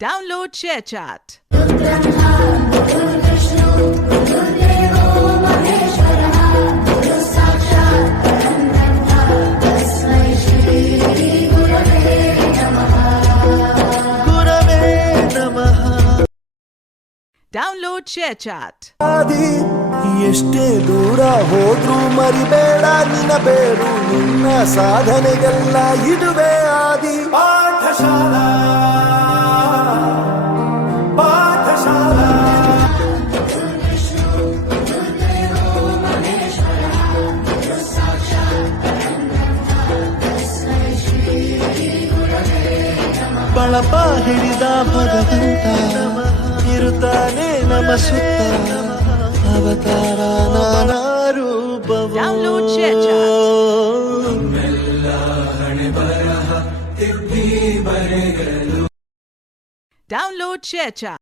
Download ShareChat. Download ShareChat. ಎಷ್ಟೇ ದೂರ ಹೋದ್ರೂ ಮರಿಬೇಡ ನಿನ್ನ ಬೇರು ನಿನ್ನ ಸಾಧನೆಗೆಲ್ಲ ಇದುವೇ ಆದಿ ಪಾಠಶಾಲಾ ಪಾಠಶಾಲಾ ಬಳಪ ಹಿಡಿದ ಭಗವಂತ ಇರುತ್ತಾನೆ ನಮ್ಮ ಸುತ್ತ ಅವತಾರ ನಾನಾ ರೂಪವ Download ShareChat. Download ShareChat.